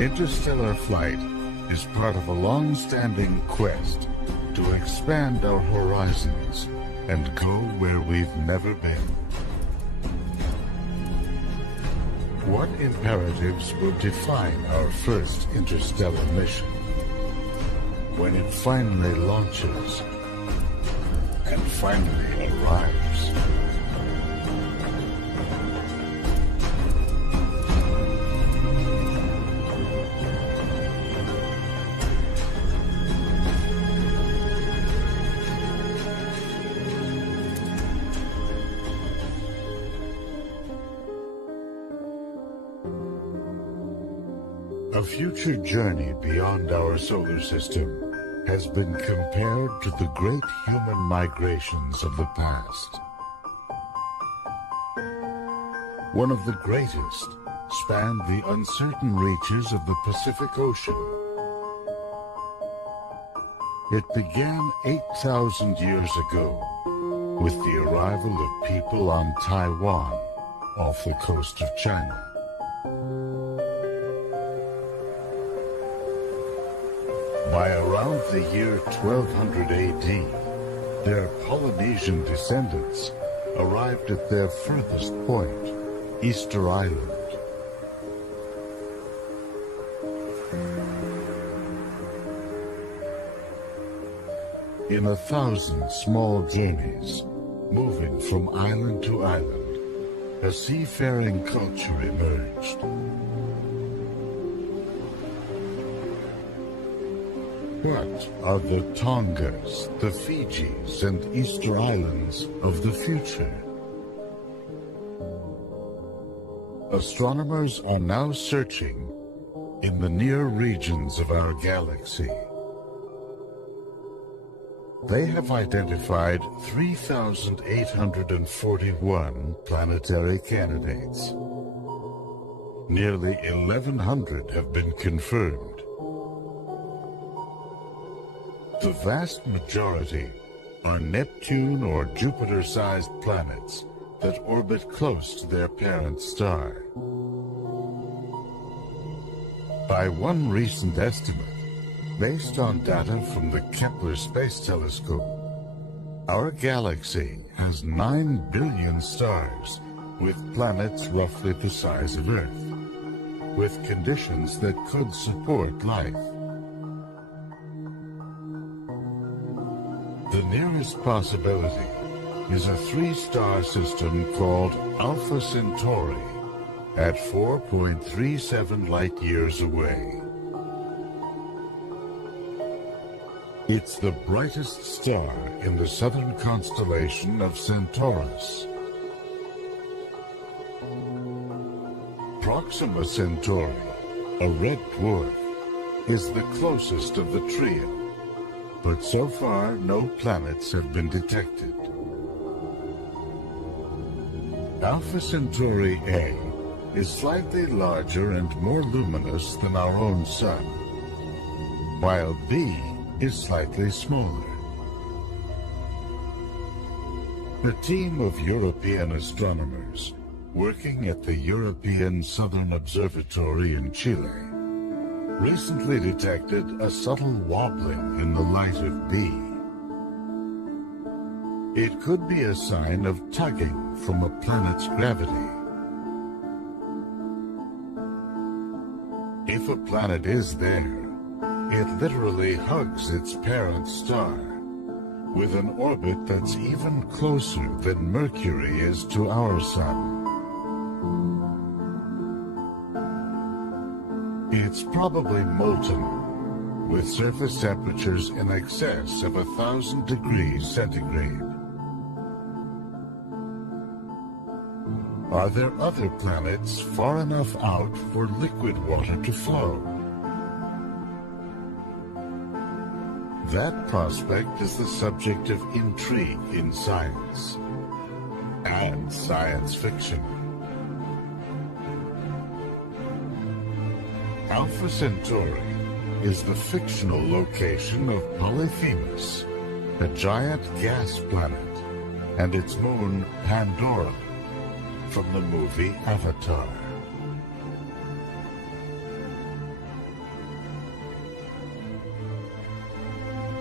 Interstellar flight is part of a long-standing quest to expand our horizons and go where we've never been. What imperatives will define our first interstellar mission when it finally launches and finally arrives? A future journey beyond our solar system has been compared to the great human migrations of the past. One of the greatest spanned the uncertain reaches of the Pacific Ocean. It began 8,000 years ago with the arrival of people on Taiwan off the coast of China. By around the year 1200 AD, their Polynesian descendants arrived at their furthest point, Easter Island. In 1,000 small journeys, moving from island to island, a seafaring culture emerged. What are the Tongas, the Fijis, and Easter Islands of the future? Astronomers are now searching in the near regions of our galaxy. They have identified 3,841 planetary candidates. Nearly 1,100 have been confirmed. The vast majority are Neptune or Jupiter-sized planets that orbit close to their parent star. By one recent estimate, based on data from the Kepler Space Telescope, our galaxy has 9 billion stars with planets roughly the size of Earth, with conditions that could support life. The nearest possibility is a 3-star system called Alpha Centauri at 4.37 light-years away. It's the brightest star in the southern constellation of Centaurus. Proxima Centauri, a red dwarf, is the closest of the trio. But so far, no planets have been detected. Alpha Centauri A is slightly larger and more luminous than our own Sun, while B is slightly smaller. A team of European astronomers working at the European Southern Observatory in Chile recently detected a subtle wobbling in the light of B. It could be a sign of tugging from a planet's gravity. If a planet is there, it literally hugs its parent star, with an orbit that's even closer than Mercury is to our Sun. It's probably molten, with surface temperatures in excess of 1,000 degrees centigrade. Are there other planets far enough out for liquid water to flow? That prospect is the subject of intrigue in science and science fiction. Alpha Centauri is the fictional location of Polyphemus, a giant gas planet, and its moon Pandora, from the movie Avatar.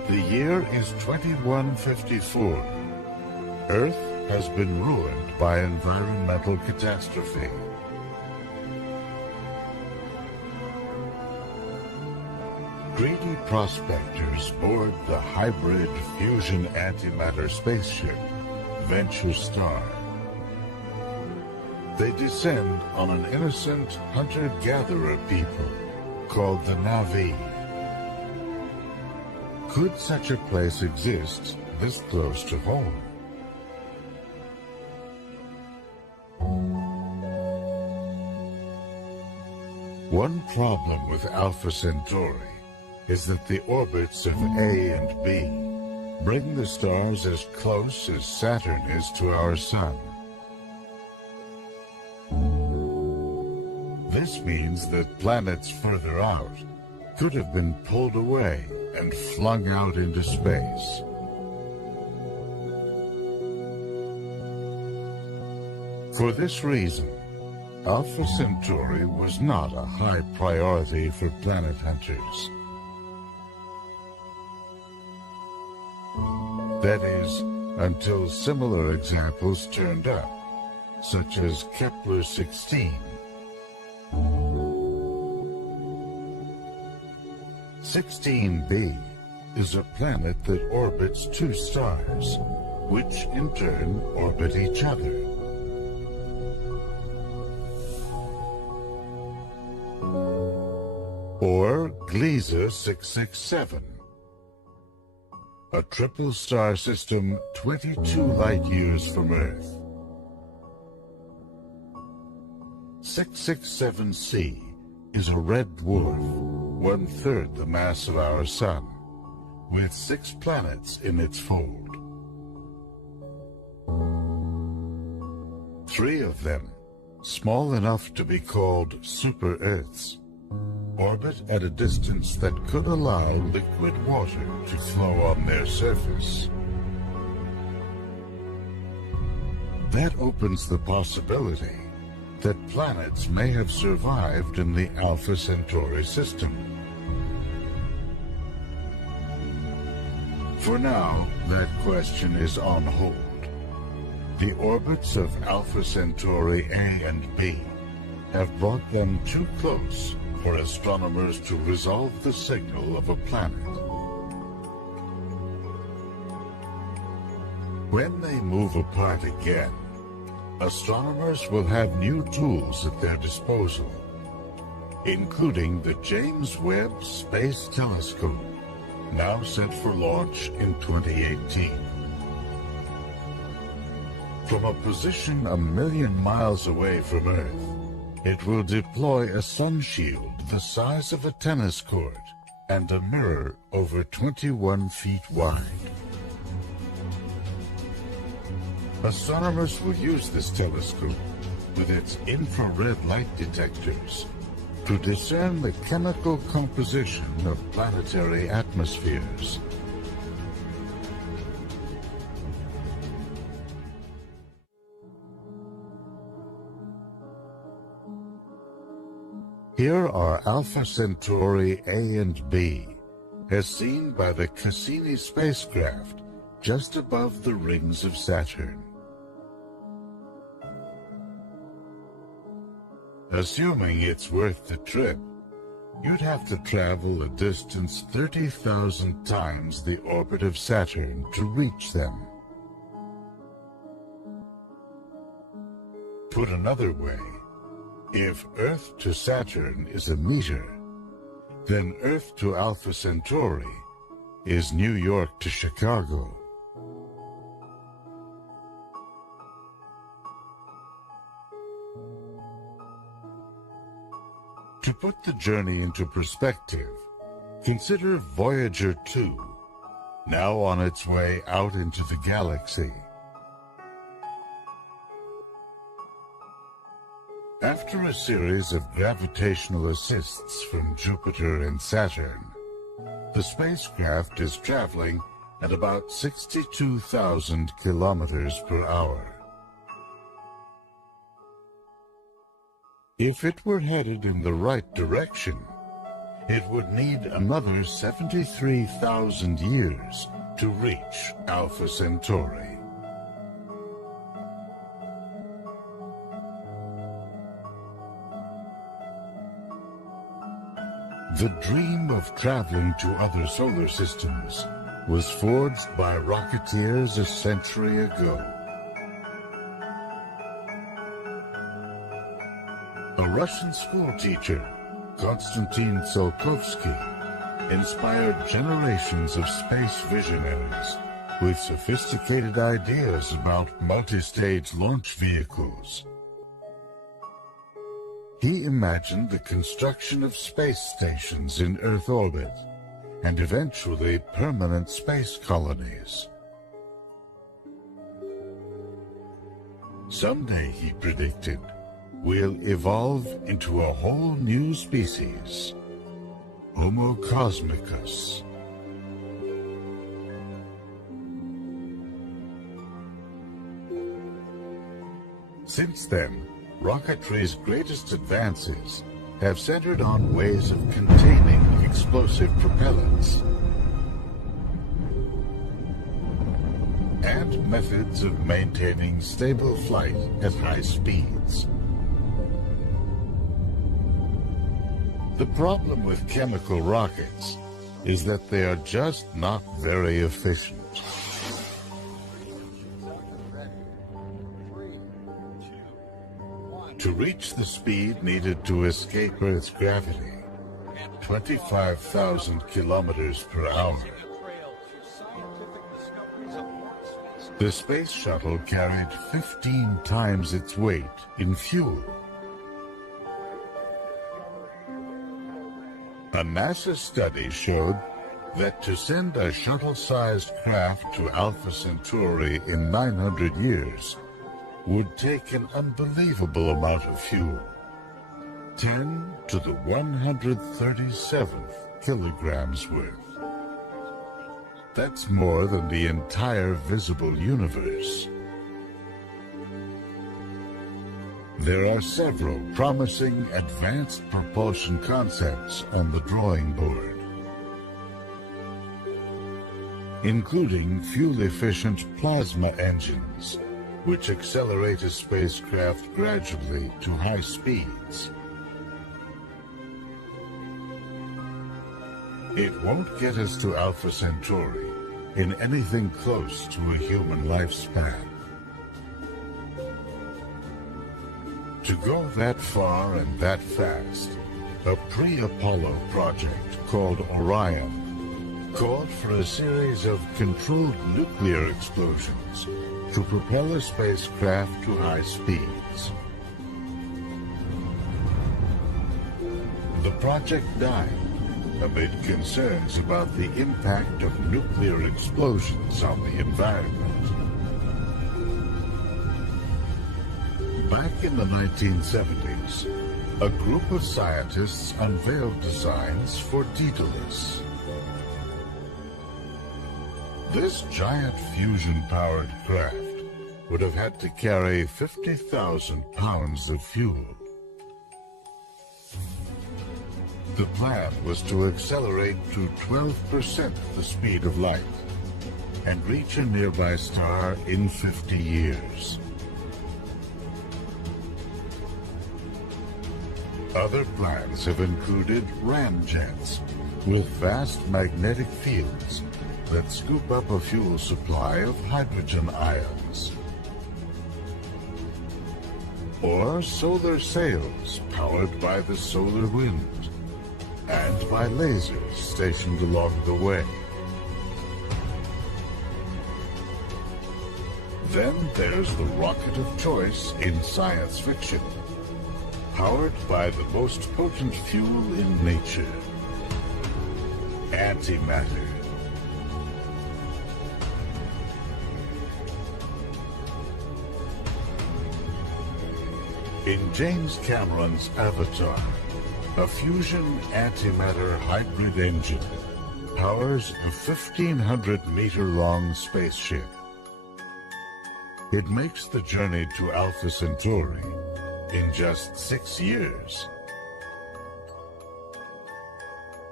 The year is 2154. Earth has been ruined by environmental catastrophe. Greedy prospectors board the hybrid fusion antimatter spaceship, Venture Star. They descend on an innocent hunter-gatherer people called the Na'vi. Could such a place exist this close to home? One problem with Alpha Centauri is that the orbits of A and B bring the stars as close as Saturn is to our Sun. This means that planets further out could have been pulled away and flung out into space. For this reason, Alpha Centauri was not a high priority for planet hunters. That is, until similar examples turned up, such as Kepler-16. 16b is a planet that orbits two stars, which in turn orbit each other. Or Gliese 667, a triple star system 22 light-years from Earth. 667c is a red dwarf, one-third the mass of our Sun, with 6 planets in its fold. 3 of them, small enough to be called super-Earths, orbit at a distance that could allow liquid water to flow on their surface. That opens the possibility that planets may have survived in the Alpha Centauri system. For now, that question is on hold. The orbits of Alpha Centauri A and B have brought them too close for astronomers to resolve the signal of a planet. When they move apart again, astronomers will have new tools at their disposal, including the James Webb Space Telescope, now set for launch in 2018. From a position 1 million miles away from Earth, it will deploy a sun shield the size of a tennis court and a mirror over 21 feet wide. Astronomers will use this telescope with its infrared light detectors to discern the chemical composition of planetary atmospheres. Here are Alpha Centauri A and B, as seen by the Cassini spacecraft just above the rings of Saturn. Assuming it's worth the trip, you'd have to travel a distance 30,000 times the orbit of Saturn to reach them. Put another way, if Earth to Saturn is a meter, then Earth to Alpha Centauri is New York to Chicago. To put the journey into perspective, consider Voyager 2, now on its way out into the galaxy. After a series of gravitational assists from Jupiter and Saturn, the spacecraft is traveling at about 62,000 kilometers per hour. If it were headed in the right direction, it would need another 73,000 years to reach Alpha Centauri. The dream of traveling to other solar systems was forged by rocketeers a century ago. A Russian schoolteacher, Konstantin Tsiolkovsky, inspired generations of space visionaries with sophisticated ideas about multi-stage launch vehicles. He imagined the construction of space stations in Earth orbit and eventually permanent space colonies. Someday, he predicted, we'll evolve into a whole new species, Homo cosmicus. Since then, rocketry's greatest advances have centered on ways of containing explosive propellants and methods of maintaining stable flight at high speeds. The problem with chemical rockets is that they are just not very efficient. To reach the speed needed to escape Earth's gravity, 25,000 kilometers per hour, the space shuttle carried 15 times its weight in fuel. A NASA study showed that to send a shuttle-sized craft to Alpha Centauri in 900 years would take an unbelievable amount of fuel, 10 to the 137th kilograms worth. That's more than the entire visible universe. There are several promising advanced propulsion concepts on the drawing board, including fuel-efficient plasma engines, which accelerate a spacecraft gradually to high speeds. It won't get us to Alpha Centauri in anything close to a human lifespan. To go that far and that fast, a pre-Apollo project called Orion called for a series of controlled nuclear explosions to propel a spacecraft to high speeds. The project died amid concerns about the impact of nuclear explosions on the environment. Back in the 1970s, a group of scientists unveiled designs for Daedalus. This giant fusion-powered craft would have had to carry 50,000 pounds of fuel. The plan was to accelerate to 12% the speed of light and reach a nearby star in 50 years. Other plans have included ramjets with vast magnetic fields that scoop up a fuel supply of hydrogen ions, or solar sails powered by the solar wind and by lasers stationed along the way. Then there's the rocket of choice in science fiction, powered by the most potent fuel in nature, antimatter. In James Cameron's Avatar, a fusion antimatter hybrid engine powers a 1,500-meter-long spaceship. It makes the journey to Alpha Centauri in just 6 years.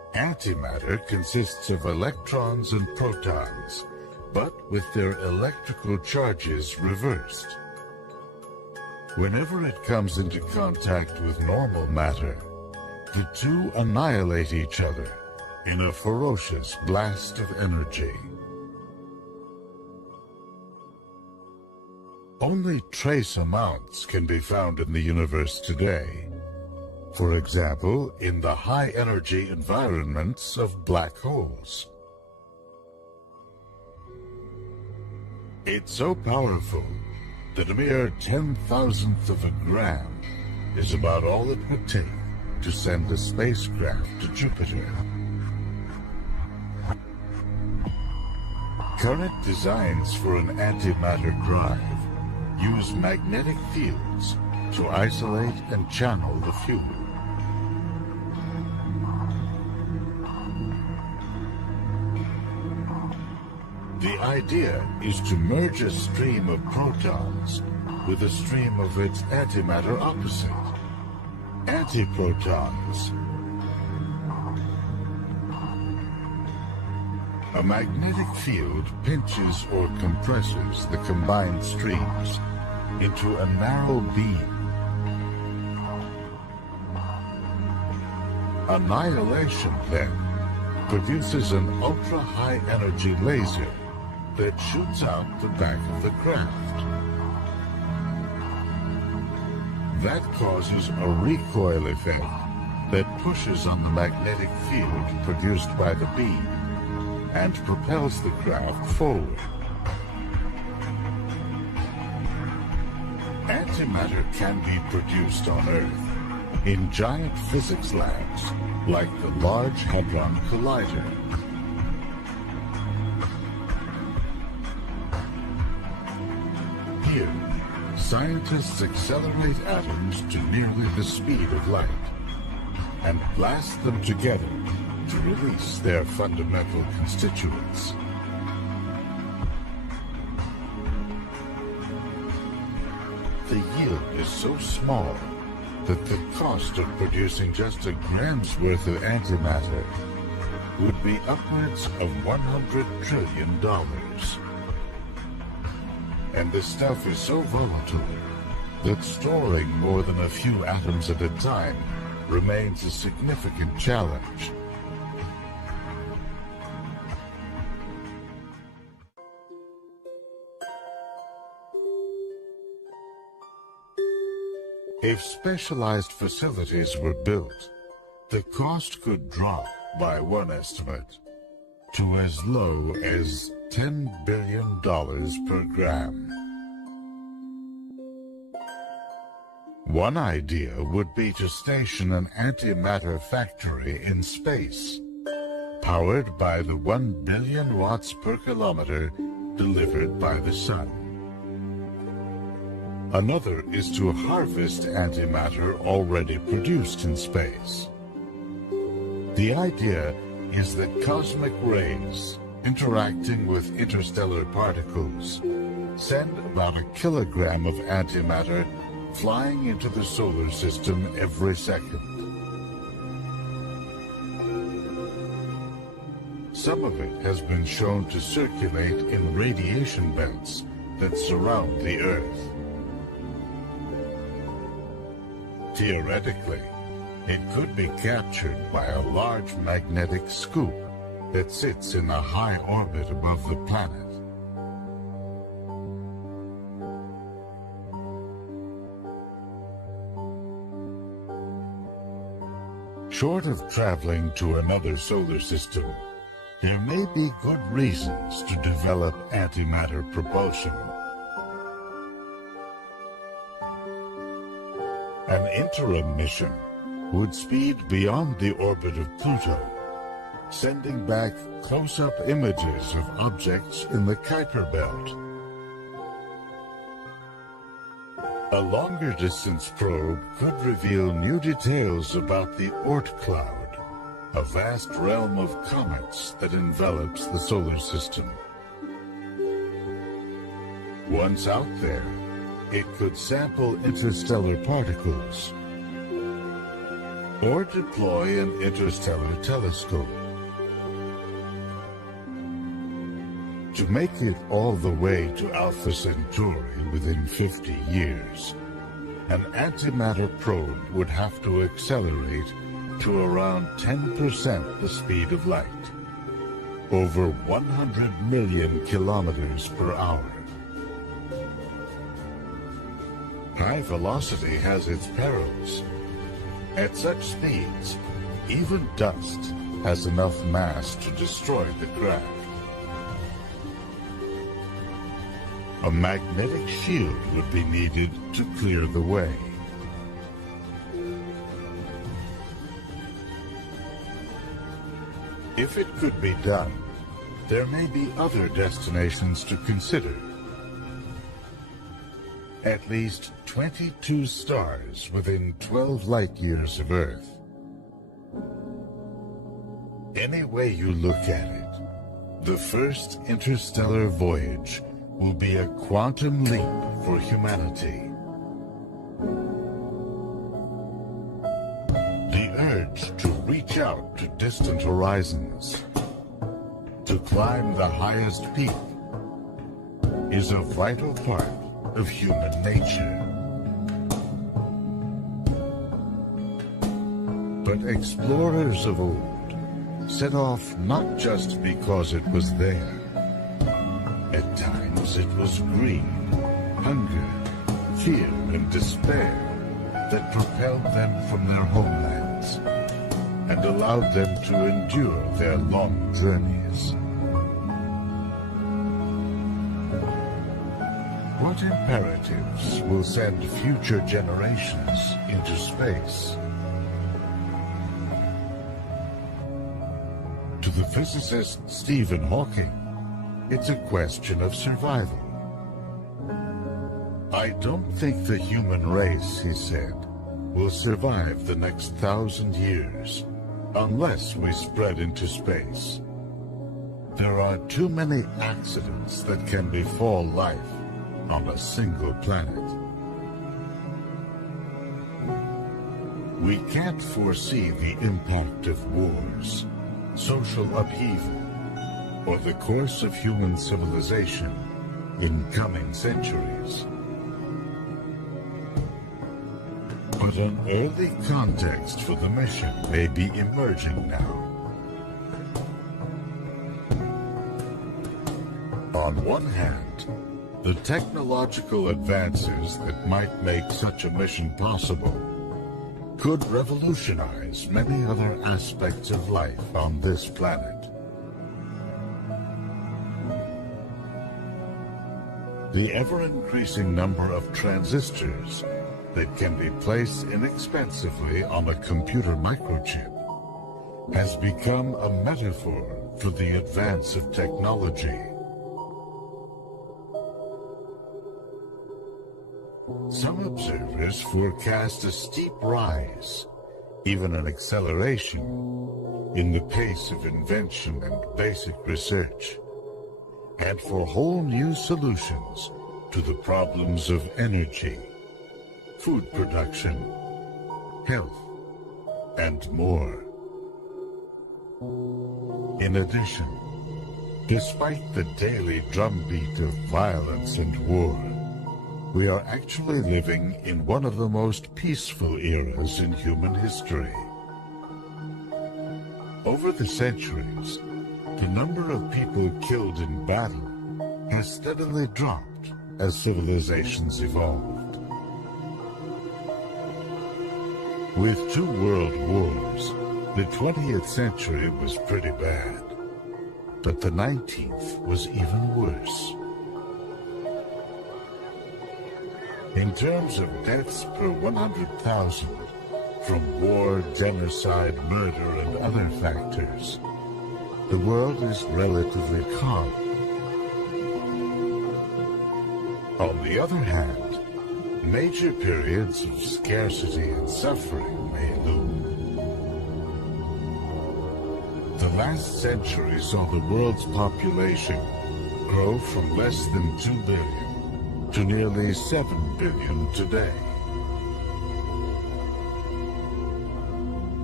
Antimatter consists of electrons and protons, but with their electrical charges reversed. Whenever it comes into contact with normal matter, the two annihilate each other in a ferocious blast of energy. Only trace amounts can be found in the universe today. For example, in the high-energy environments of black holes. It's so powerful that a mere 10,000th of a gram is about all it would take to send a spacecraft to Jupiter. Current designs for an antimatter drive use magnetic fields to isolate and channel the fuel. The idea is to merge a stream of protons with a stream of its antimatter opposite, antiprotons. A magnetic field pinches or compresses the combined streams into a narrow beam. Annihilation, then, produces an ultra-high energy laser that shoots out the back of the craft. That causes a recoil effect that pushes on the magnetic field produced by the beam and propels the craft forward. Antimatter can be produced on Earth in giant physics labs like the Large Hadron Collider. Here, scientists accelerate atoms to nearly the speed of light and blast them together to release their fundamental constituents. The yield is so small that the cost of producing just a gram's worth of antimatter would be upwards of $100 trillion. And the stuff is so volatile that storing more than a few atoms at a time remains a significant challenge. If specialized facilities were built, the cost could drop, by one estimate, to as low as $10 billion per gram. One idea would be to station an antimatter factory in space, powered by the 1 billion watts per kilometer delivered by the sun. Another is to harvest antimatter already produced in space. The idea is that cosmic rays, interacting with interstellar particles, send about a kilogram of antimatter flying into the solar system every second. Some of it has been shown to circulate in radiation belts that surround the Earth. Theoretically, it could be captured by a large magnetic scoop that sits in a high orbit above the planet. Short of traveling to another solar system, there may be good reasons to develop antimatter propulsion. An interim mission would speed beyond the orbit of Pluto, sending back close-up images of objects in the Kuiper Belt. A longer-distance probe could reveal new details about the Oort cloud, a vast realm of comets that envelops the solar system. Once out there, it could sample interstellar particles. or deploy an interstellar telescope. To make it all the way to Alpha Centauri within 50 years, an antimatter probe would have to accelerate to around 10% the speed of light, over 100 million kilometers per hour. High velocity has its perils. At such speeds, even dust has enough mass to destroy the craft. A magnetic shield would be needed to clear the way. If it could be done, there may be other destinations to consider. At least 22 stars within 12 light-years of Earth. Any way you look at it, the first interstellar voyage will be a quantum leap for humanity. The urge to reach out to distant horizons, to climb the highest peak, is a vital part of human nature. But explorers of old set off not just because it was there. At times it was greed, hunger, fear, and despair that propelled them from their homelands and allowed them to endure their long journeys. What imperatives will send future generations into space? To the physicist Stephen Hawking, it's a question of survival. I don't think the human race, he said, will survive the next 1,000 years unless we spread into space. There are too many accidents that can befall life on a single planet. We can't foresee the impact of wars, social upheaval, or the course of human civilization in coming centuries. But an early context for the mission may be emerging now. On one hand, the technological advances that might make such a mission possible could revolutionize many other aspects of life on this planet. The ever-increasing number of transistors that can be placed inexpensively on a computer microchip has become a metaphor for the advance of technology. Some observers forecast a steep rise, even an acceleration, in the pace of invention and basic research, and for whole new solutions to the problems of energy, food production, health, and more. In addition, despite the daily drumbeat of violence and war, we are actually living in one of the most peaceful eras in human history. Over the centuries, the number of people killed in battle has steadily dropped as civilizations evolved. With 2 world wars, the 20th century was pretty bad, but the 19th was even worse. In terms of deaths per 100,000, from war, genocide, murder, and other factors, the world is relatively calm. On the other hand, major periods of scarcity and suffering may loom. The last century saw the world's population grow from less than 2 billion to nearly 7 billion today.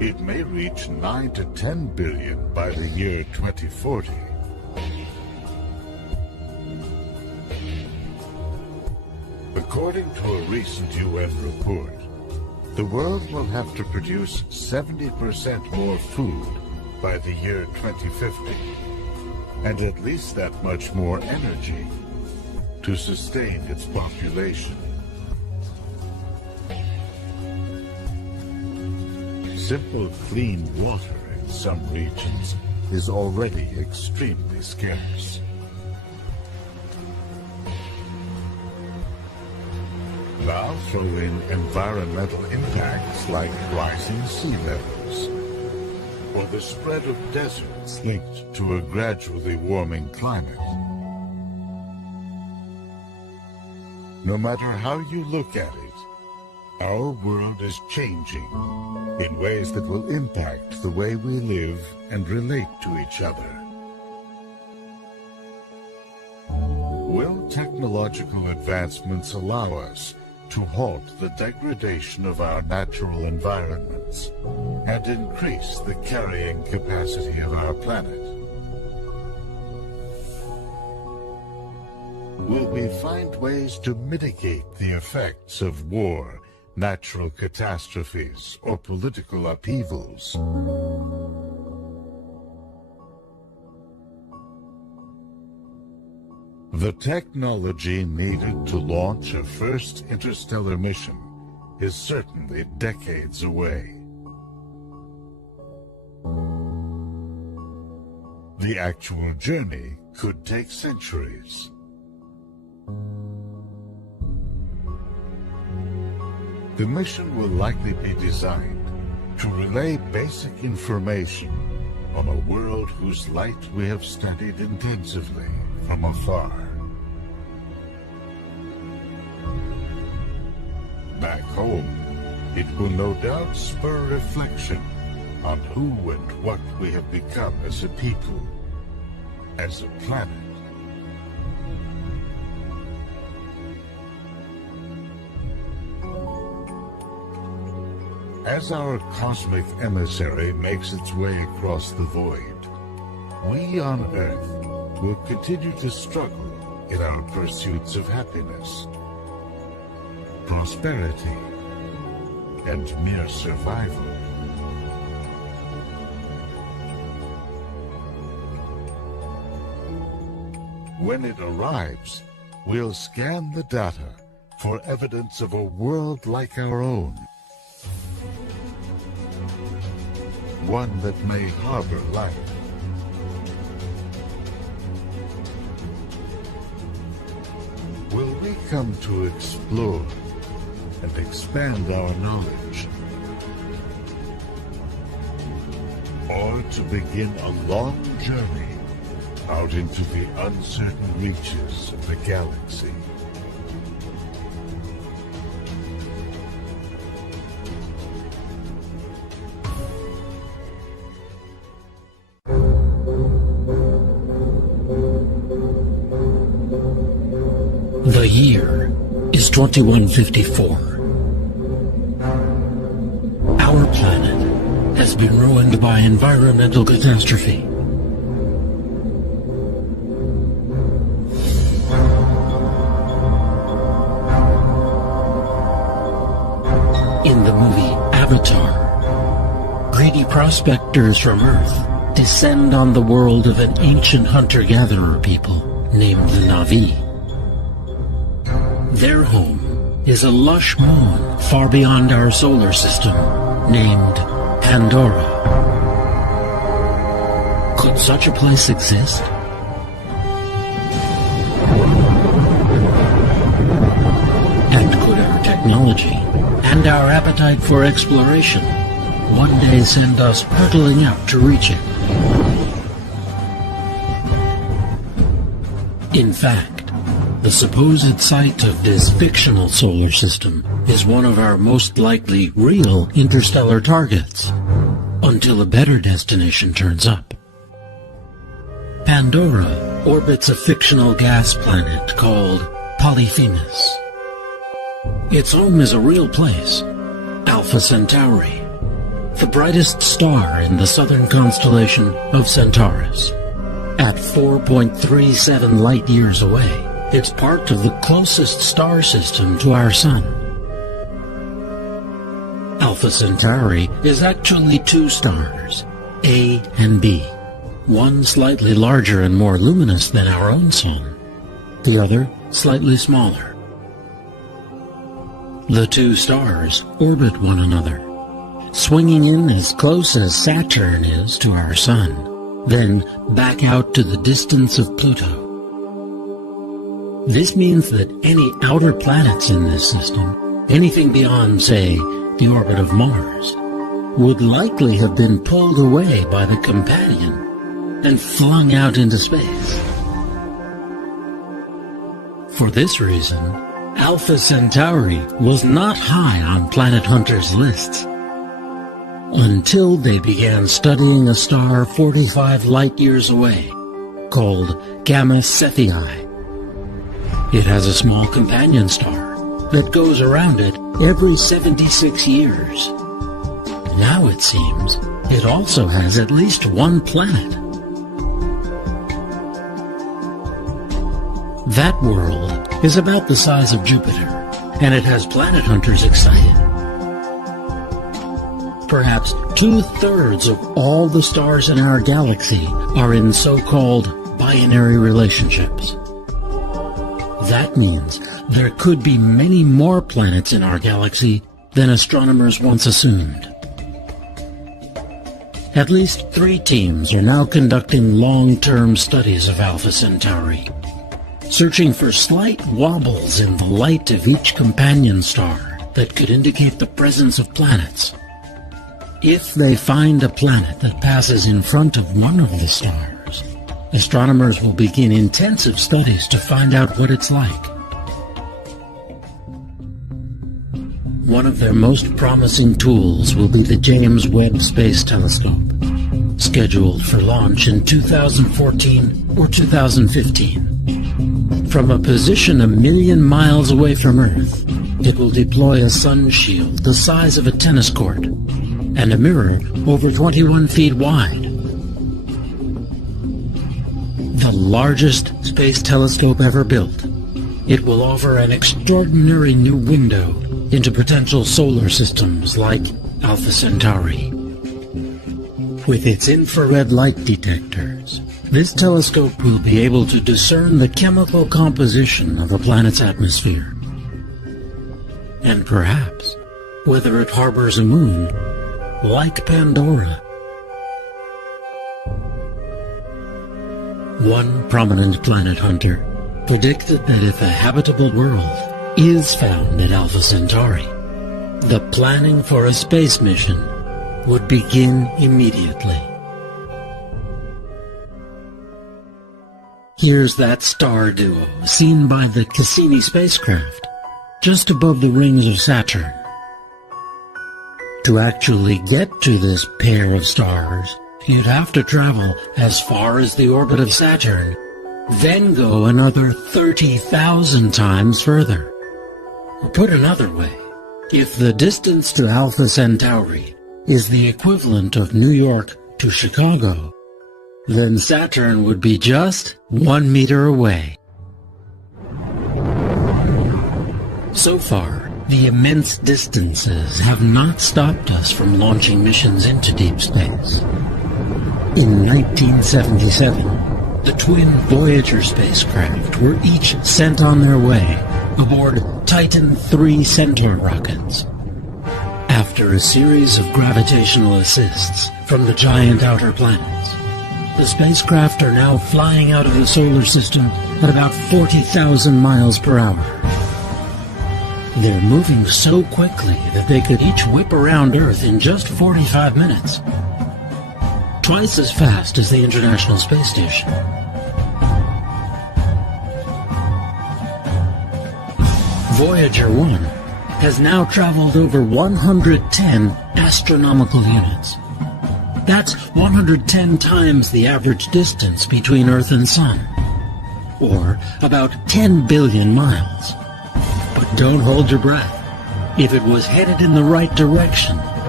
It may reach 9 to 10 billion by the year 2040. According to a recent UN report, the world will have to produce 70% more food by the year 2050, and at least that much more energy to sustain its population. Simple, clean water in some regions is already extremely scarce. Now throw in environmental impacts like rising sea levels, or the spread of deserts linked to a gradually warming climate. No matter how you look at it, our world is changing in ways that will impact the way we live and relate to each other. Will technological advancements allow us to halt the degradation of our natural environments and increase the carrying capacity of our planet? Will we find ways to mitigate the effects of war, natural catastrophes, or political upheavals? The technology needed to launch a first interstellar mission is certainly decades away. The actual journey could take centuries. The mission will likely be designed to relay basic information on a world whose light we have studied intensively from afar. Back home, it will no doubt spur reflection on who and what we have become as a people, as a planet. As our cosmic emissary makes its way across the void, we on Earth will continue to struggle in our pursuits of happiness, prosperity, and mere survival. When it arrives, we'll scan the data for evidence of a world like our own. One that may harbor life. Will we come to explore and expand our knowledge? Or to begin a long journey out into the uncertain reaches of the galaxy? The year is 2154. Our planet has been ruined by environmental catastrophe. In the movie Avatar, greedy prospectors from Earth descend on the world of an ancient hunter-gatherer people named the Na'vi. Their home is a lush moon far beyond our solar system, named Pandora. Could such a place exist? And could our technology and our appetite for exploration one day send us hurtling out to reach it? In fact, the supposed site of this fictional solar system is one of our most likely real interstellar targets, until a better destination turns up. Pandora orbits a fictional gas planet called Polyphemus. Its home is a real place, Alpha Centauri, the brightest star in the southern constellation of Centaurus. At 4.37 light-years away, it's part of the closest star system to our Sun. Alpha Centauri is actually two stars, A and B, one slightly larger and more luminous than our own Sun, the other slightly smaller. The two stars orbit one another, swinging in as close as Saturn is to our Sun, then back out to the distance of Pluto. This means that any outer planets in this system, anything beyond, say, the orbit of Mars, would likely have been pulled away by the companion and flung out into space. For this reason, Alpha Centauri was not high on Planet Hunters' lists until they began studying a star 45 light-years away called Gamma Cephei. It has a small companion star that goes around it every 76 years. Now it seems it also has at least one planet. That world is about the size of Jupiter, and it has planet hunters excited. Perhaps 2/3 of all the stars in our galaxy are in so-called binary relationships. That means there could be many more planets in our galaxy than astronomers once assumed. At least 3 teams are now conducting long-term studies of Alpha Centauri, searching for slight wobbles in the light of each companion star that could indicate the presence of planets. If they find a planet that passes in front of one of the stars, astronomers will begin intensive studies to find out what it's like. One of their most promising tools will be the James Webb Space Telescope, scheduled for launch in 2014 or 2015. From a position 1,000,000 miles away from Earth, it will deploy a sun shield the size of a tennis court and a mirror over 21 feet wide. The largest space telescope ever built, it will offer an extraordinary new window into potential solar systems like Alpha Centauri. With its infrared light detectors, this telescope will be able to discern the chemical composition of a planet's atmosphere. And perhaps whether it harbors a moon, like Pandora. One prominent planet hunter predicted that if a habitable world is found at Alpha Centauri, the planning for a space mission would begin immediately. Here's that star duo seen by the Cassini spacecraft, just above the rings of Saturn. To actually get to this pair of stars, you'd have to travel as far as the orbit of Saturn, then go another 30,000 times further. Put another way, if the distance to Alpha Centauri is the equivalent of New York to Chicago, then Saturn would be just 1 meter away. So far, the immense distances have not stopped us from launching missions into deep space. In 1977, the twin Voyager spacecraft were each sent on their way aboard Titan III Centaur rockets. After a series of gravitational assists from the giant outer planets, the spacecraft are now flying out of the solar system at about 40,000 miles per hour. They're moving so quickly that they could each whip around Earth in just 45 minutes. Twice as fast as the International Space Station. Voyager 1 has now traveled over 110 astronomical units. That's 110 times the average distance between Earth and Sun, or about 10 billion miles. But don't hold your breath. If it was headed in the right direction,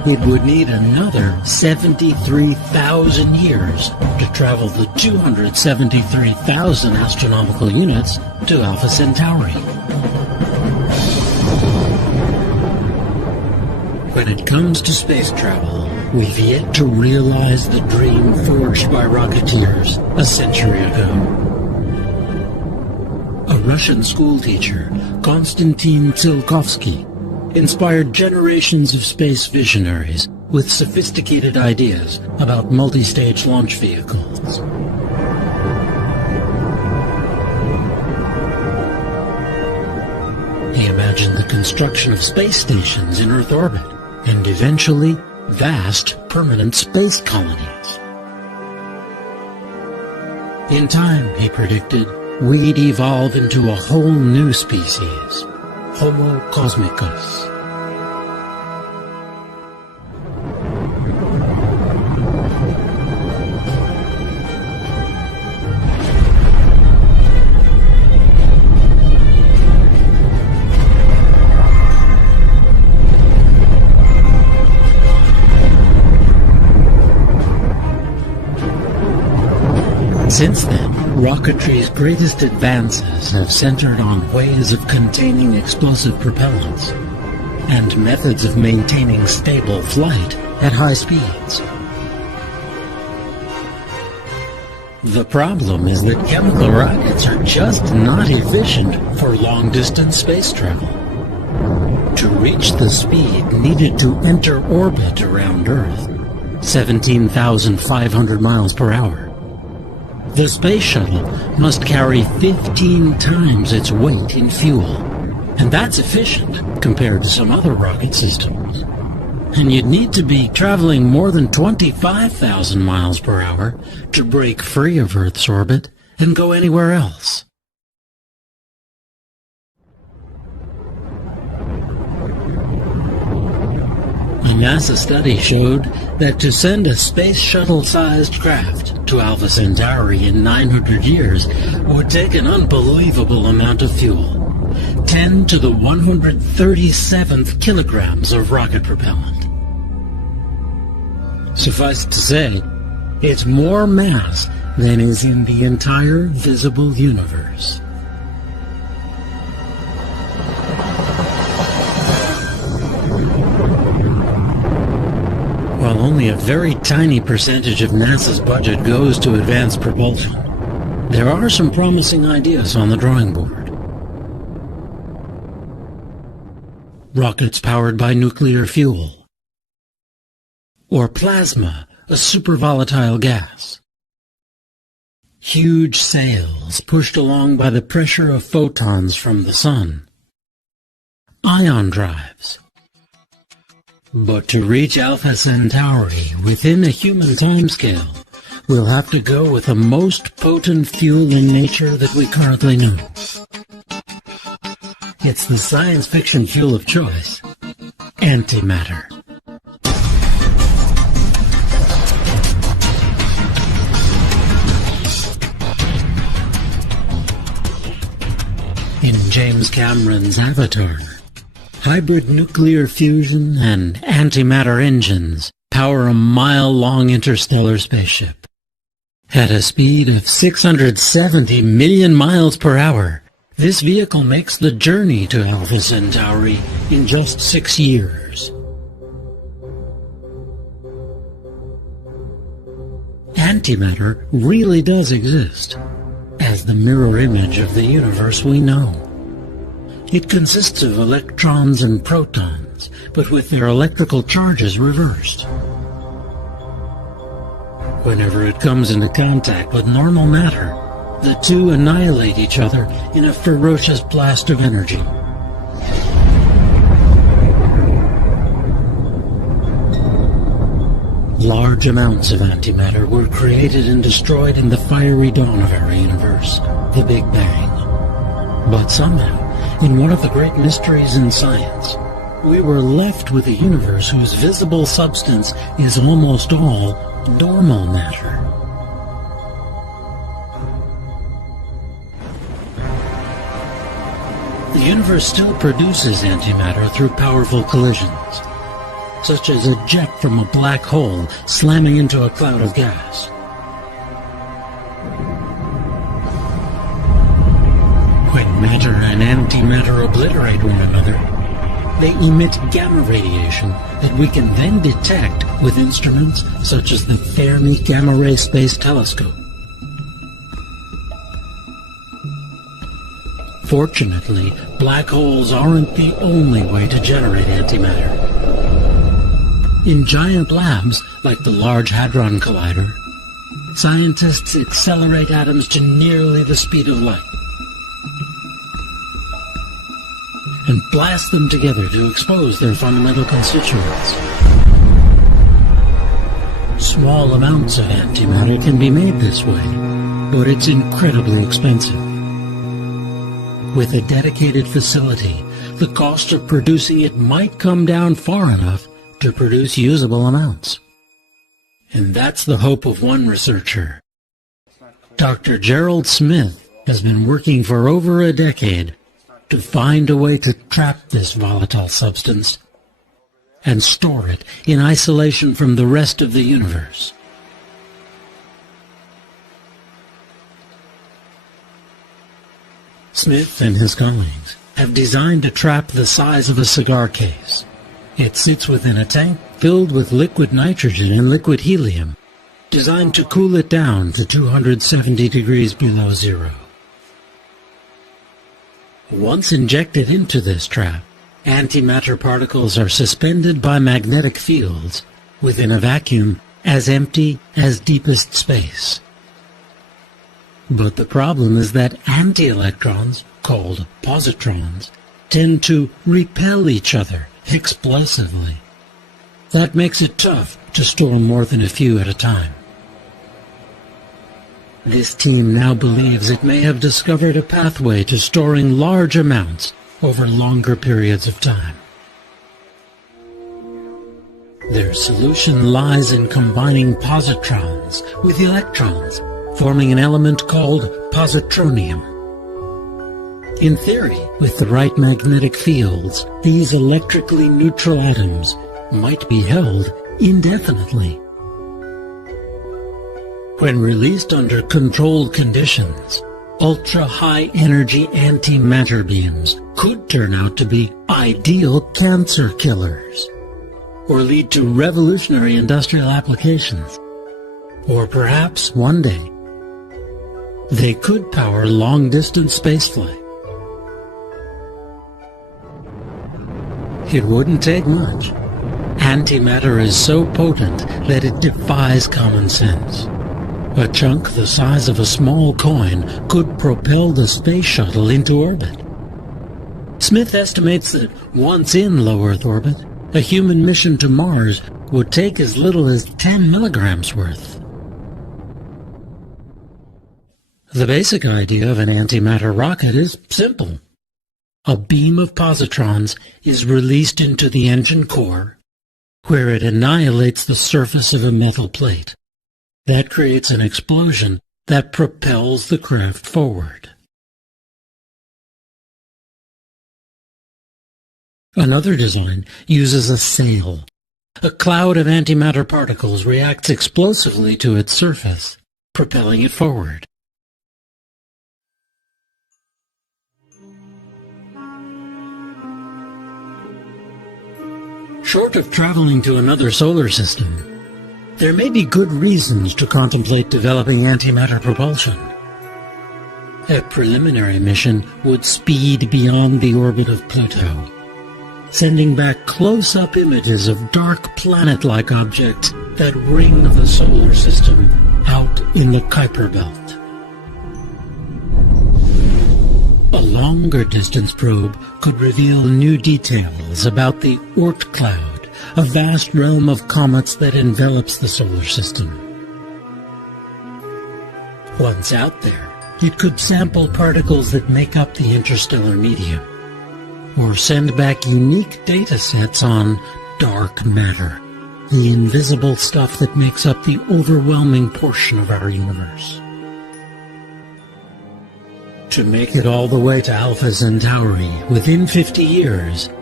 it would need another 73,000 years to travel the 273,000 astronomical units to Alpha Centauri. When it comes to space travel, we've yet to realize the dream forged by rocketeers a century ago. A Russian schoolteacher, Konstantin Tsiolkovsky, inspired generations of space visionaries with sophisticated ideas about multi-stage launch vehicles. He imagined the construction of space stations in Earth orbit, and eventually vast permanent space colonies. In time, he predicted, we'd evolve into a whole new species, Homo cosmicus. Since then, rocketry's greatest advances have centered on ways of containing explosive propellants and methods of maintaining stable flight at high speeds. The problem is that chemical rockets are just not efficient for long-distance space travel. To reach the speed needed to enter orbit around Earth, 17,500 miles per hour, the space shuttle must carry 15 times its weight in fuel, and that's efficient compared to some other rocket systems. And you'd need to be traveling more than 25,000 miles per hour to break free of Earth's orbit and go anywhere else. A NASA study showed that to send a space shuttle-sized craft to Alpha Centauri in 900 years would take an unbelievable amount of fuel, 10 to the 137th kilograms of rocket propellant. Suffice to say, it's more mass than is in the entire visible universe. While only a very tiny percentage of NASA's budget goes to advanced propulsion, there are some promising ideas on the drawing board. Rockets powered by nuclear fuel, or plasma, a supervolatile gas. Huge sails pushed along by the pressure of photons from the sun. Ion drives. But to reach Alpha Centauri within a human timescale, we'll have to go with the most potent fuel in nature that we currently know. It's the science fiction fuel of choice, antimatter. In James Cameron's Avatar, hybrid nuclear fusion and antimatter engines power a mile-long interstellar spaceship. At a speed of 670 million miles per hour, this vehicle makes the journey to Alpha Centauri in just 6 years. Antimatter really does exist, as the mirror image of the universe we know. It consists of electrons and protons, but with their electrical charges reversed. Whenever it comes into contact with normal matter, the two annihilate each other in a ferocious blast of energy. Large amounts of antimatter were created and destroyed in the fiery dawn of our universe, the Big Bang. But somehow, in one of the great mysteries in science, we were left with a universe whose visible substance is almost all normal matter. The universe still produces antimatter through powerful collisions. such as a jet from a black hole slamming into a cloud of gas. When matter and antimatter obliterate one another, they emit gamma radiation that we can then detect with instruments such as the Fermi Gamma Ray Space Telescope. Fortunately, black holes aren't the only way to generate antimatter. In giant labs, like the Large Hadron Collider, scientists accelerate atoms to nearly the speed of light and blast them together to expose their fundamental constituents. Small amounts of antimatter can be made this way, but it's incredibly expensive. With a dedicated facility, the cost of producing it might come down far enough to produce usable amounts. And that's the hope of one researcher. Dr. Gerald Smith has been working for over a decade to find a way to trap this volatile substance and store it in isolation from the rest of the universe. Smith and his colleagues have designed a trap the size of a cigar case. It sits within a tank filled with liquid nitrogen and liquid helium, designed to cool it down to 270 degrees below zero. Once injected into this trap, antimatter particles are suspended by magnetic fields within a vacuum as empty as deepest space. But the problem is that anti-electrons, called positrons, tend to repel each other explosively. That makes it tough to store more than a few at a time. This team now believes it may have discovered a pathway to storing large amounts over longer periods of time. Their solution lies in combining positrons with electrons, forming an element called positronium. In theory, with the right magnetic fields, these electrically neutral atoms might be held indefinitely. When released under controlled conditions, ultra-high energy antimatter beams could turn out to be ideal cancer killers, or lead to revolutionary industrial applications. Or perhaps one day, they could power long-distance spaceflight. It wouldn't take much. Antimatter is so potent that it defies common sense. A chunk the size of a small coin could propel the space shuttle into orbit. Smith estimates that once in low Earth orbit, a human mission to Mars would take as little as 10 milligrams worth. The basic idea of an antimatter rocket is simple. A beam of positrons is released into the engine core, where it annihilates the surface of a metal plate. That creates an explosion that propels the craft forward. Another design uses a sail. A cloud of antimatter particles reacts explosively to its surface, propelling it forward. Short of traveling to another solar system, there may be good reasons to contemplate developing antimatter propulsion. A preliminary mission would speed beyond the orbit of Pluto, sending back close-up images of dark planet-like objects that ring the solar system out in the Kuiper Belt. A longer-distance probe could reveal new details about the Oort cloud, a vast realm of comets that envelops the solar system. Once out there, it could sample particles that make up the interstellar medium, or send back unique data sets on dark matter, the invisible stuff that makes up the overwhelming portion of our universe. To make it all the way to Alpha Centauri within 50 years,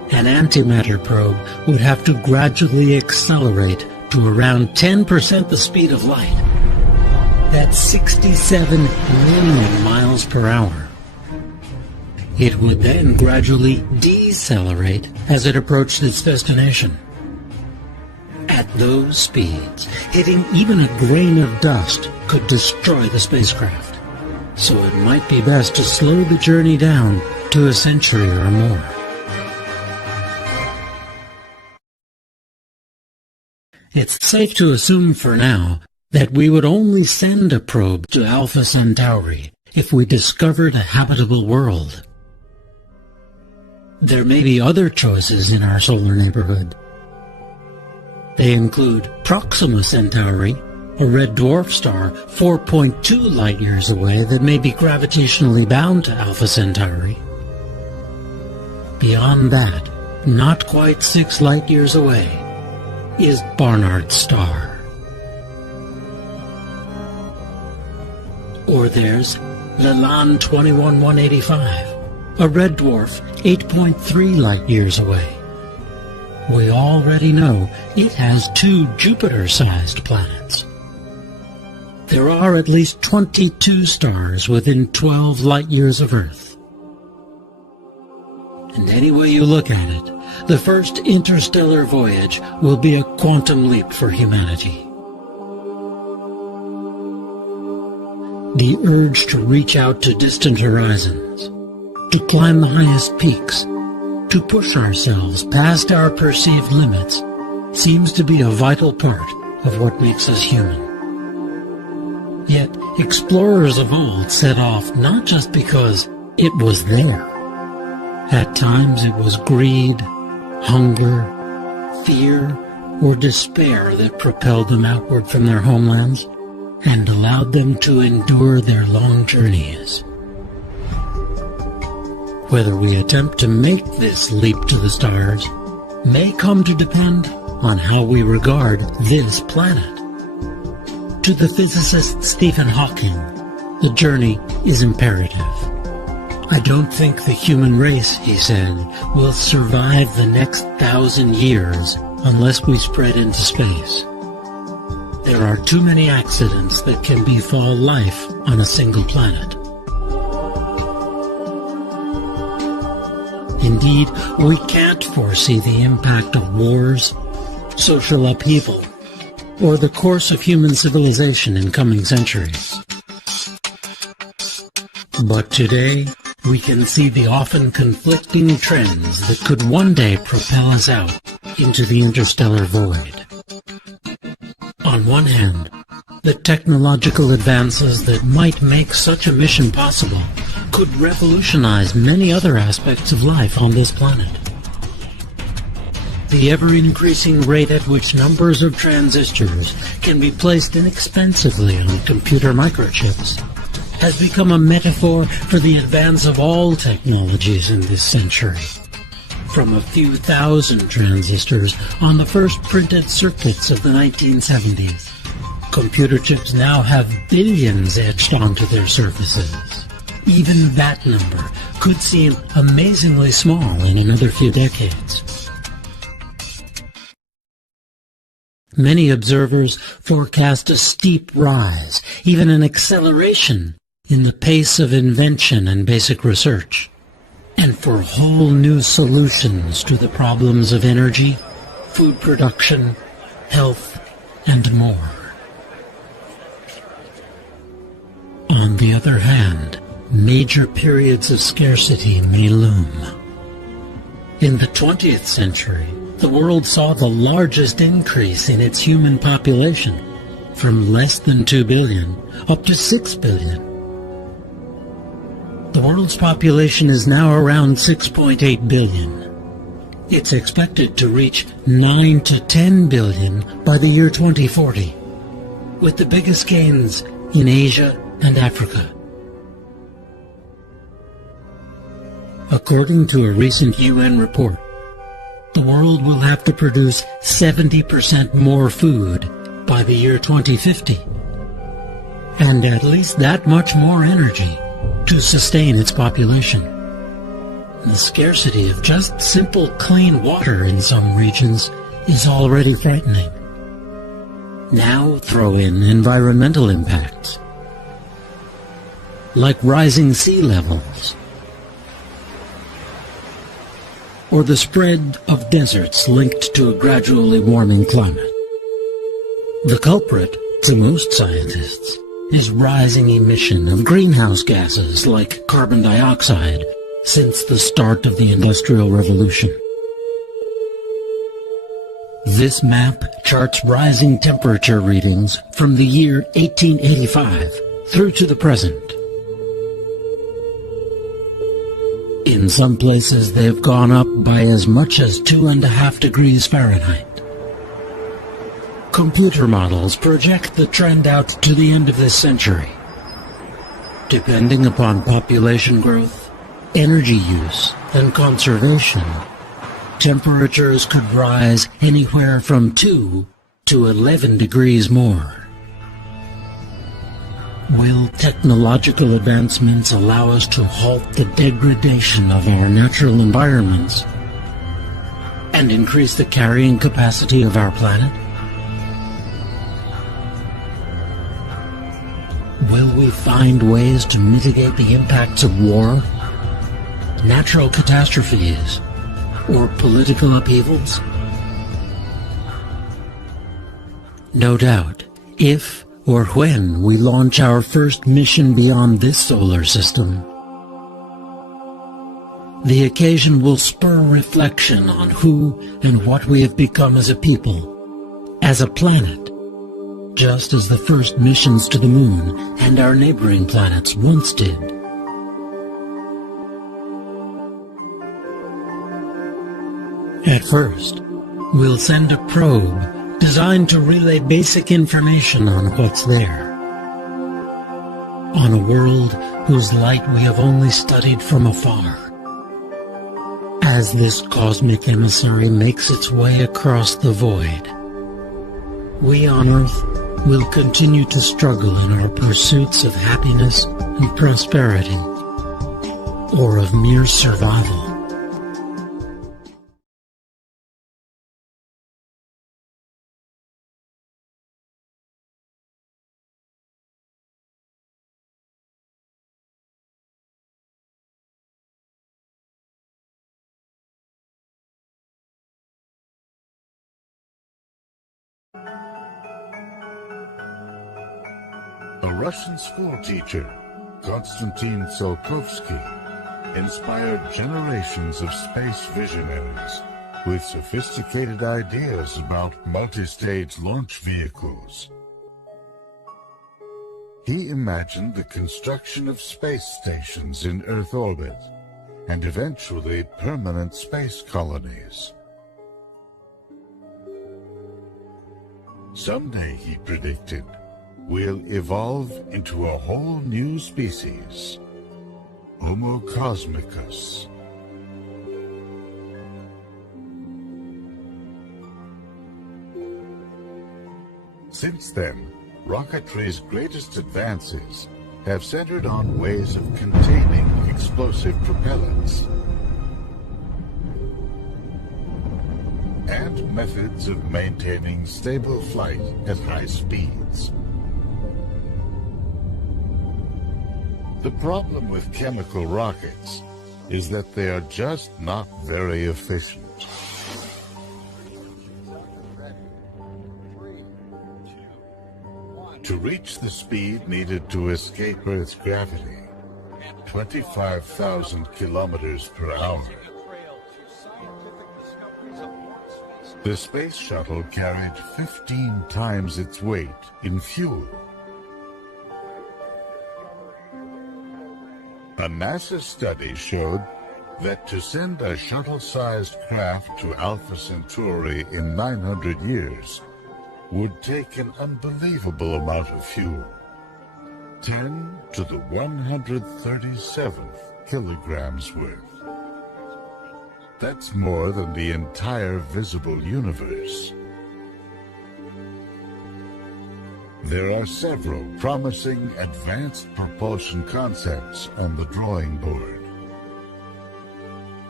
an antimatter probe would have to gradually accelerate to around 10% the speed of light. That's 67 million miles per hour. It would then gradually decelerate as it approached its destination. At those speeds, hitting even a grain of dust could destroy the spacecraft. So it might be best to slow the journey down to a century or more. It's safe to assume for now that we would only send a probe to Alpha Centauri if we discovered a habitable world. There may be other choices in our solar neighborhood. They include Proxima Centauri, a red dwarf star 4.2 light-years away that may be gravitationally bound to Alpha Centauri. Beyond that, not quite 6 light-years away, is Barnard's star. Or there's Lalande 21185, a red dwarf 8.3 light-years away. We already know it has 2 Jupiter-sized planets. There are at least 22 stars within 12 light-years of Earth. And any way you look at it, the first interstellar voyage will be a quantum leap for humanity. The urge to reach out to distant horizons, to climb the highest peaks, to push ourselves past our perceived limits, seems to be a vital part of what makes us human. Yet, explorers of old set off not just because it was there. At times it was greed, hunger, fear, or despair that propelled them outward from their homelands and allowed them to endure their long journeys. Whether we attempt to make this leap to the stars may come to depend on how we regard this planet. To the physicist Stephen Hawking, the journey is imperative. I don't think the human race, he said, will survive the next 1,000 years unless we spread into space. There are too many accidents that can befall life on a single planet. Indeed, we can't foresee the impact of wars, social upheaval, or the course of human civilization in coming centuries. But today, we can see the often conflicting trends that could one day propel us out into the interstellar void. On one hand, the technological advances that might make such a mission possible could revolutionize many other aspects of life on this planet. The ever-increasing rate at which numbers of transistors can be placed inexpensively on computer microchips has become a metaphor for the advance of all technologies in this century. From a few thousand transistors on the first printed circuits of the 1970s, computer chips now have billions etched onto their surfaces. Even that number could seem amazingly small in another few decades. Many observers forecast a steep rise, even an acceleration, in the pace of invention and basic research, and for whole new solutions to the problems of energy, food production, health, and more. On the other hand, major periods of scarcity may loom. In the 20th century, the world saw the largest increase in its human population, from less than 2 billion up to 6 billion. The world's population is now around 6.8 billion. It's expected to reach 9 to 10 billion by the year 2040, with the biggest gains in Asia and Africa. According to a recent UN report, the world will have to produce 70% more food by the year 2050, and at least that much more energy to sustain its population. The scarcity of just simple clean water in some regions is already frightening. Now throw in environmental impacts, like rising sea levels, or the spread of deserts linked to a gradually warming climate. The culprit, to most scientists, is rising emission of greenhouse gases like carbon dioxide since the start of the Industrial Revolution. This map charts rising temperature readings from the year 1885 through to the present. In some places they've gone up by as much as 2.5 degrees Fahrenheit. Computer models project the trend out to the end of this century. Depending upon population growth, energy use, and conservation, temperatures could rise anywhere from 2 to 11 degrees more. Will technological advancements allow us to halt the degradation of our natural environments and increase the carrying capacity of our planet? Will we find ways to mitigate the impacts of war, natural catastrophes, or political upheavals? No doubt, if or when we launch our first mission beyond this solar system, the occasion will spur reflection on who and what we have become as a people, as a planet, just as the first missions to the moon and our neighboring planets once did. At first, we'll send a probe designed to relay basic information on what's there, on a world whose light we have only studied from afar. As this cosmic emissary makes its way across the void, we on Earth will continue to struggle in our pursuits of happiness and prosperity, or of mere survival. A Russian schoolteacher, Konstantin Tsiolkovsky, inspired generations of space visionaries with sophisticated ideas about multi-stage launch vehicles. He imagined the construction of space stations in Earth orbit and eventually permanent space colonies. Someday, he predicted, we'll evolve into a whole new species, Homo cosmicus. Since then, rocketry's greatest advances have centered on ways of containing explosive propellants and methods of maintaining stable flight at high speeds. The problem with chemical rockets is that they are just not very efficient. To reach the speed needed to escape Earth's gravity, 25,000 kilometers per hour, the space shuttle carried 15 times its weight in fuel. A NASA study showed that to send a shuttle-sized craft to Alpha Centauri in 900 years would take an unbelievable amount of fuel, 10 to the 137th kilograms worth. That's more than the entire visible universe. There are several promising advanced propulsion concepts on the drawing board.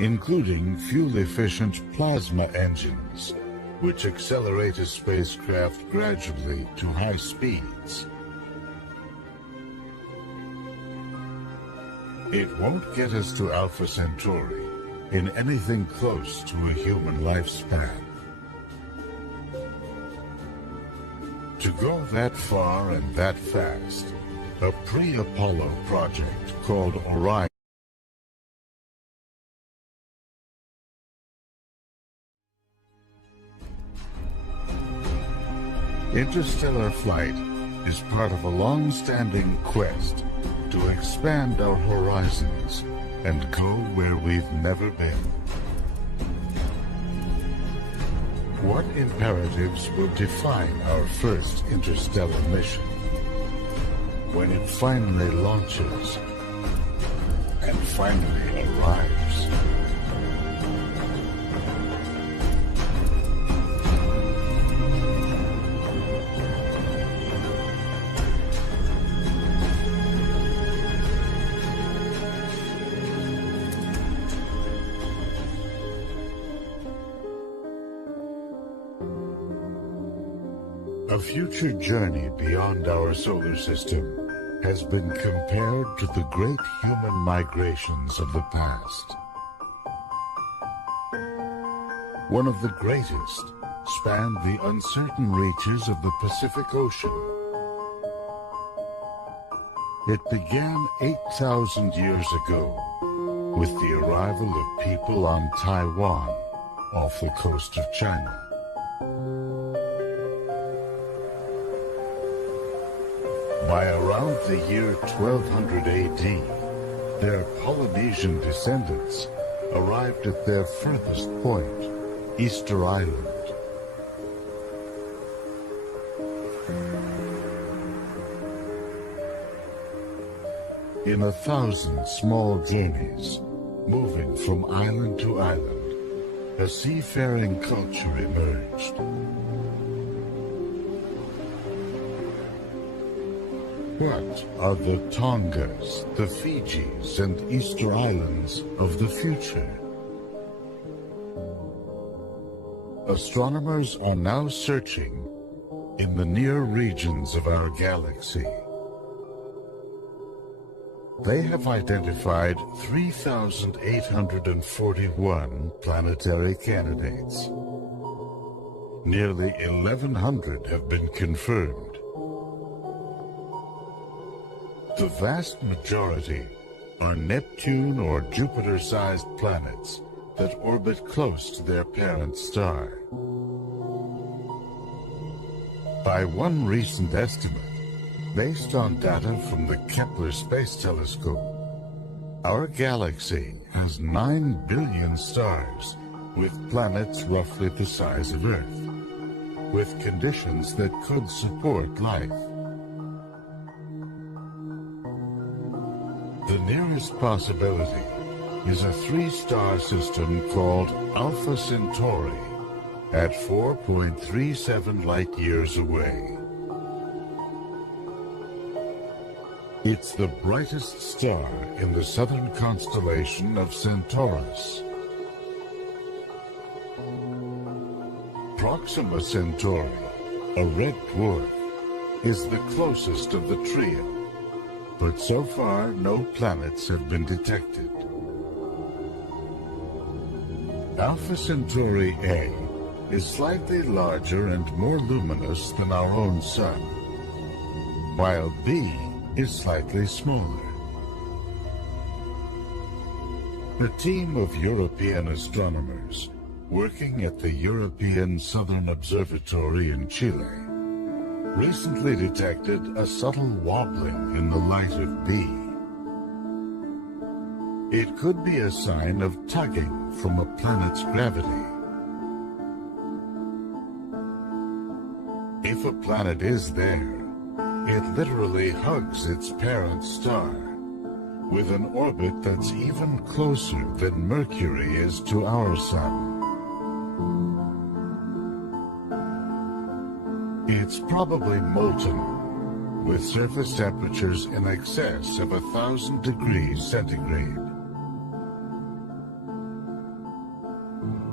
including fuel-efficient plasma engines, which accelerate a spacecraft gradually to high speeds. It won't get us to Alpha Centauri in anything close to a human lifespan. To go that far and that fast, a pre-Apollo project called Orion Interstellar flight is part of a long-standing quest to expand our horizons and go where we've never been. What imperatives will define our first interstellar mission when it finally launches and finally arrives? A future journey beyond our solar system has been compared to the great human migrations of the past. One of the greatest spanned the uncertain reaches of the Pacific Ocean. It began 8,000 years ago with the arrival of people on Taiwan off the coast of China. By around the year 1200 AD, their Polynesian descendants arrived at their furthest point, Easter Island. In 1,000 small journeys, moving from island to island, a seafaring culture emerged. What are the Tongas, the Fijis, and Easter Islands of the future? Astronomers are now searching in the near regions of our galaxy. They have identified 3,841 planetary candidates. Nearly 1,100 have been confirmed. The vast majority are Neptune or Jupiter-sized planets that orbit close to their parent star. By one recent estimate, based on data from the Kepler Space Telescope, our galaxy has 9 billion stars with planets roughly the size of Earth, with conditions that could support life. The nearest possibility is a 3-star system called Alpha Centauri at 4.37 light-years away. It's the brightest star in the southern constellation of Centaurus. Proxima Centauri, a red dwarf, is the closest of the trio, but so far no planets have been detected. Alpha Centauri A is slightly larger and more luminous than our own Sun, while B is slightly smaller. A team of European astronomers working at the European Southern Observatory in Chile recently detected a subtle wobbling in the light of B. It could be a sign of tugging from a planet's gravity. If a planet is there, it literally hugs its parent star, with an orbit that's even closer than Mercury is to our Sun. It's probably molten, with surface temperatures in excess of 1,000 degrees centigrade.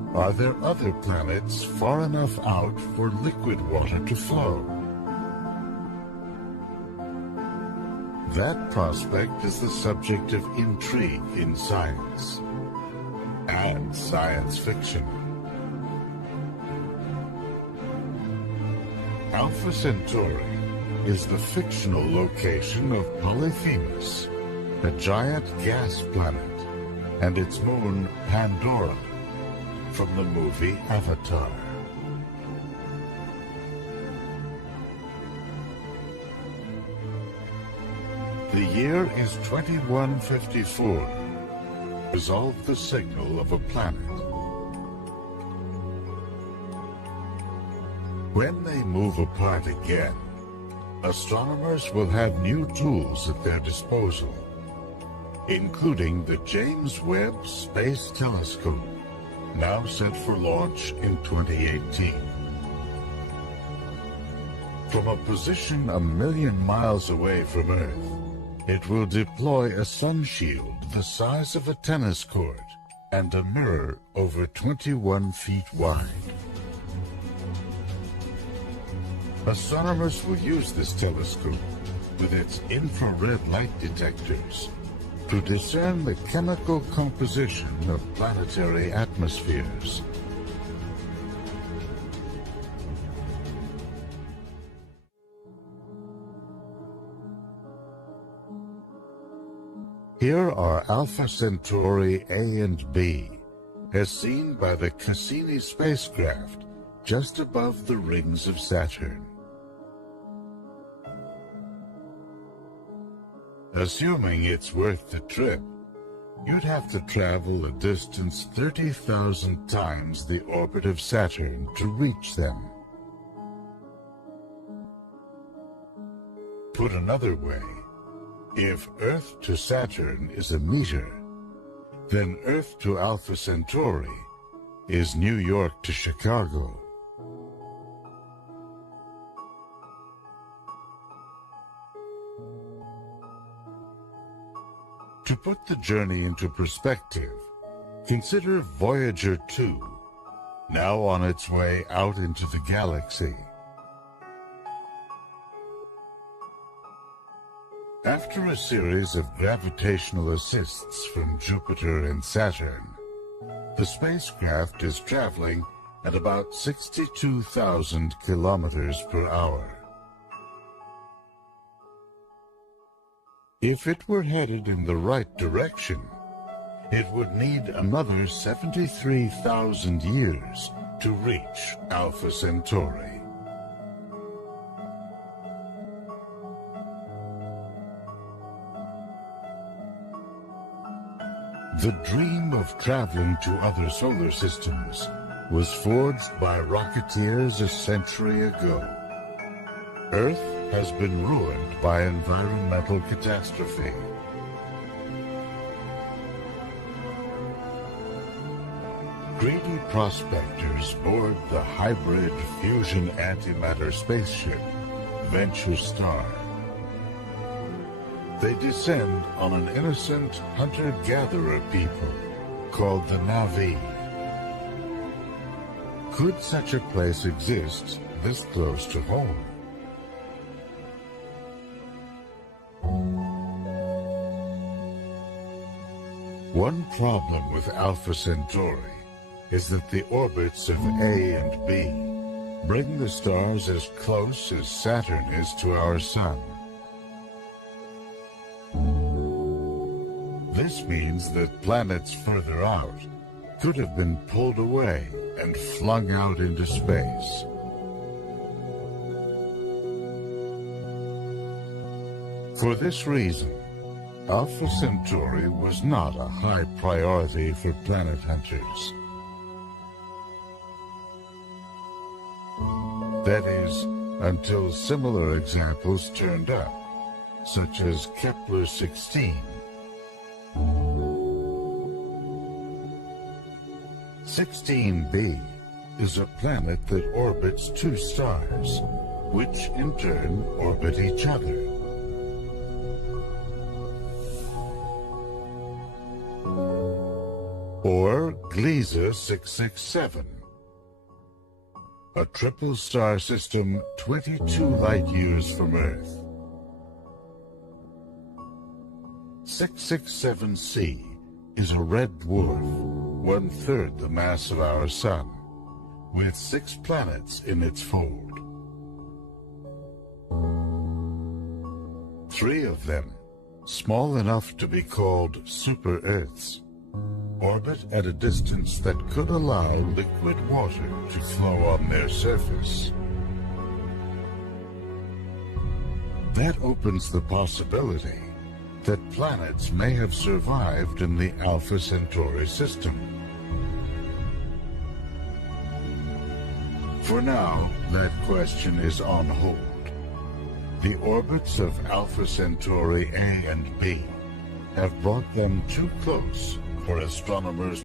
Are there other planets far enough out for liquid water to flow? That prospect is the subject of intrigue in science and science fiction. Alpha Centauri is the fictional location of Polyphemus, a giant gas planet, and its moon Pandora, from the movie Avatar. The year is 2154. Resolve the signal of a planet. When they move apart again, astronomers will have new tools at their disposal, including the James Webb Space Telescope, now set for launch in 2018. From a position 1,000,000 miles away from Earth, it will deploy a sun shield the size of a tennis court and a mirror over 21 feet wide. Astronomers will use this telescope with its infrared light detectors to discern the chemical composition of planetary atmospheres. Here are Alpha Centauri A and B, as seen by the Cassini spacecraft just above the rings of Saturn. Assuming it's worth the trip, you'd have to travel a distance 30,000 times the orbit of Saturn to reach them. Put another way, if Earth to Saturn is a meter, then Earth to Alpha Centauri is New York to Chicago. To put the journey into perspective, consider Voyager 2, now on its way out into the galaxy. After a series of gravitational assists from Jupiter and Saturn, the spacecraft is traveling at about 62,000 kilometers per hour. If it were headed in the right direction, it would need another 73,000 years to reach Alpha Centauri. The dream of traveling to other solar systems was forged by rocketeers a century ago. Earth has been ruined by environmental catastrophe. Greedy prospectors board the hybrid fusion antimatter spaceship, Venture Star. They descend on an innocent hunter-gatherer people called the Na'vi. Could such a place exist this close to home? One problem with Alpha Centauri is that the orbits of A and B bring the stars as close as Saturn is to our Sun. This means that planets further out could have been pulled away and flung out into space. For this reason, Alpha Centauri was not a high priority for planet hunters. That is, until similar examples turned up, such as Kepler-16. 16b is a planet that orbits two stars, which in turn orbit each other. or Gliese 667, a triple star system 22 light-years from Earth. 667c is a red dwarf, one-third the mass of our Sun, with 6 planets in its fold. 3 of them, small enough to be called super-Earths, orbit at a distance that could allow liquid water to flow on their surface. That opens the possibility that planets may have survived in the Alpha Centauri system. For now, that question is on hold. The orbits of Alpha Centauri A and B have brought them too close for astronomers